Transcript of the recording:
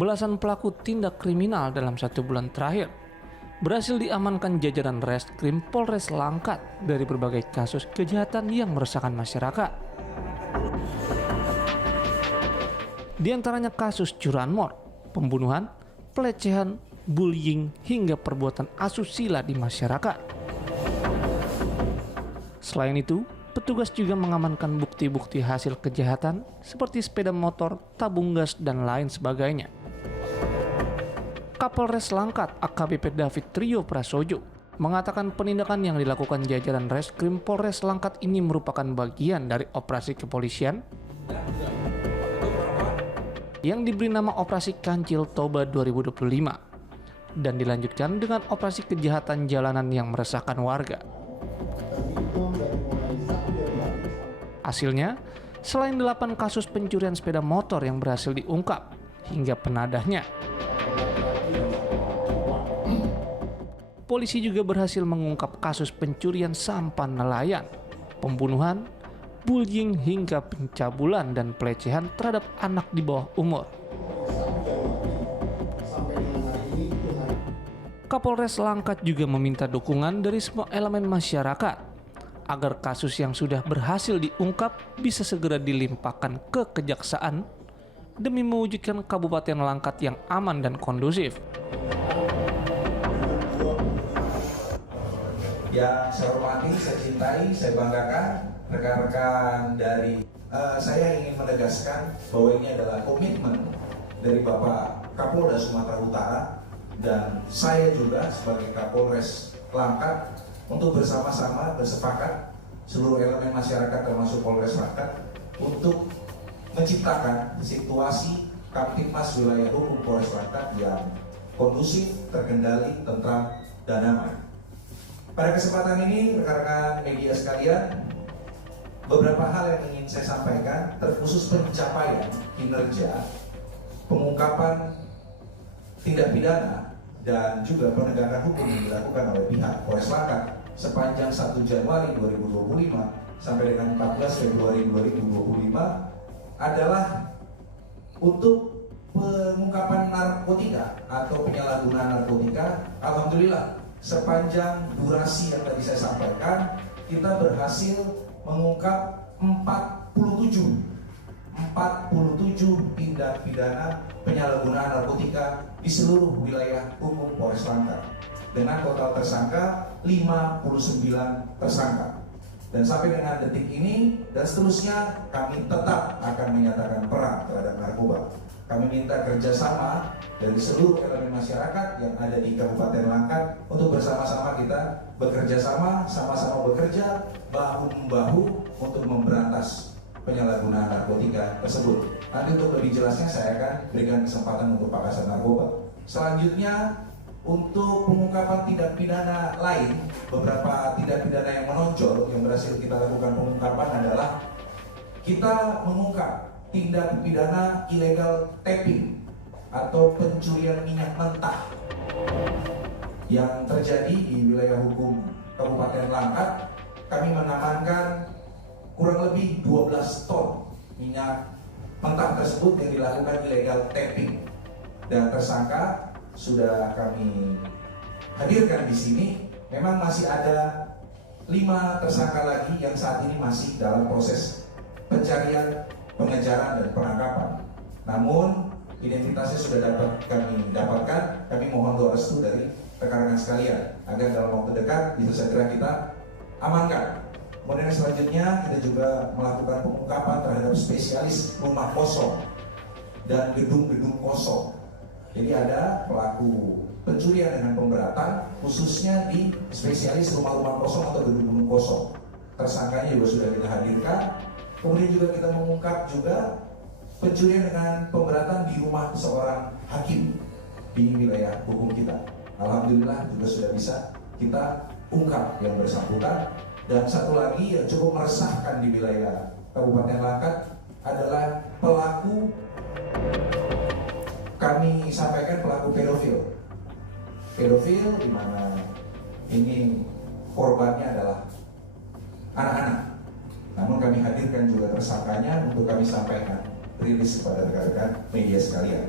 Belasan pelaku tindak kriminal dalam 1 bulan terakhir berhasil diamankan jajaran Reskrim Polres Langkat dari berbagai kasus kejahatan yang meresahkan masyarakat. Di antaranya kasus curanmor, pembunuhan, pelecehan, bullying, hingga perbuatan asusila di masyarakat. Selain itu, petugas juga mengamankan bukti-bukti hasil kejahatan seperti sepeda motor, tabung gas, dan lain sebagainya. Kapolres Langkat AKBP David Trio Prasojo mengatakan penindakan yang dilakukan jajaran Reskrim Polres Langkat ini merupakan bagian dari operasi kepolisian yang diberi nama Operasi Kancil Toba 2025 dan dilanjutkan dengan operasi kejahatan jalanan yang meresahkan warga. Hasilnya, selain 8 kasus pencurian sepeda motor yang berhasil diungkap hingga penadahnya, polisi juga berhasil mengungkap kasus pencurian sampan nelayan, pembunuhan, bullying, hingga pencabulan dan pelecehan terhadap anak di bawah umur. Kapolres Langkat juga meminta dukungan dari semua elemen masyarakat agar kasus yang sudah berhasil diungkap bisa segera dilimpahkan ke kejaksaan demi mewujudkan Kabupaten Langkat yang aman dan kondusif. Yang saya hormati, saya cintai, saya banggakan rekan-rekan dari saya ingin menegaskan bahwa ini adalah komitmen dari Bapak Kapolda Sumatera Utara dan saya juga sebagai Kapolres Langkat untuk bersama-sama bersepakat seluruh elemen masyarakat termasuk Polres Langkat untuk menciptakan situasi Kamtibmas Wilayah Hukum Polres Langkat yang kondusif, terkendali, tentram, dan aman. Pada kesempatan ini, rekan-rekan media sekalian, beberapa hal yang ingin saya sampaikan, terkhusus pencapaian kinerja, pengungkapan tindak pidana, dan juga penegakan hukum yang dilakukan oleh pihak Polres Langkat sepanjang 1 Januari 2025 sampai dengan 14 Februari 2025 adalah untuk pengungkapan narkotika atau penyalahgunaan narkotika. Alhamdulillah, sepanjang durasi yang tadi saya sampaikan, kita berhasil mengungkap 47 tindak pidana penyalahgunaan narkotika di seluruh wilayah hukum Polres Langkat dengan total tersangka 59 tersangka. Dan sampai dengan detik ini dan seterusnya, kami tetap akan menyatakan perang terhadap narkoba. Kami minta kerjasama dari seluruh elemen masyarakat yang ada di Kabupaten Langkat untuk bersama-sama kita bekerja sama-sama bekerja bahu-membahu untuk memberantas penyalahgunaan narkotika tersebut. Nanti untuk lebih jelasnya saya akan berikan kesempatan untuk Pak Kasat Narkoba. Selanjutnya, untuk pengungkapan tindak pidana lain, beberapa tindak pidana yang menonjol yang berhasil kita lakukan pengungkapan adalah kita mengungkap tindak pidana ilegal tapping atau pencurian minyak mentah yang terjadi di wilayah hukum Kabupaten Langkat. Kami mengamankan kurang lebih 12 ton minyak mentah tersebut yang dilakukan ilegal tapping, dan tersangka sudah kami hadirkan di sini. Memang masih ada 5 tersangka lagi yang saat ini masih dalam proses pencarian, pengejaran, dan penangkapan. Namun identitasnya sudah dapat kami dapatkan. Kami mohon doa restu dari rekan-rekan sekalian agar dalam waktu dekat bisa segera kita amankan. Kemudian selanjutnya kita juga melakukan pengungkapan terhadap spesialis rumah kosong dan gedung-gedung kosong. Jadi ada pelaku pencurian dengan pemberatan khususnya di spesialis rumah-rumah kosong atau gedung-gedung kosong. Tersangkanya juga sudah kita hadirkan. Kemudian juga kita mengungkap juga pencurian dengan pemberatan di rumah seorang hakim di wilayah hukum kita. Alhamdulillah juga sudah bisa kita ungkap yang bersangkutan. Dan satu lagi yang cukup meresahkan di wilayah Kabupaten Langkat adalah pelaku, kami sampaikan pelaku pedofil. Pedofil di mana ini korbannya adalah anak-anak. Namun kami hadirkan juga tersangkanya untuk kami sampaikan rilis kepada rekan-rekan media sekalian.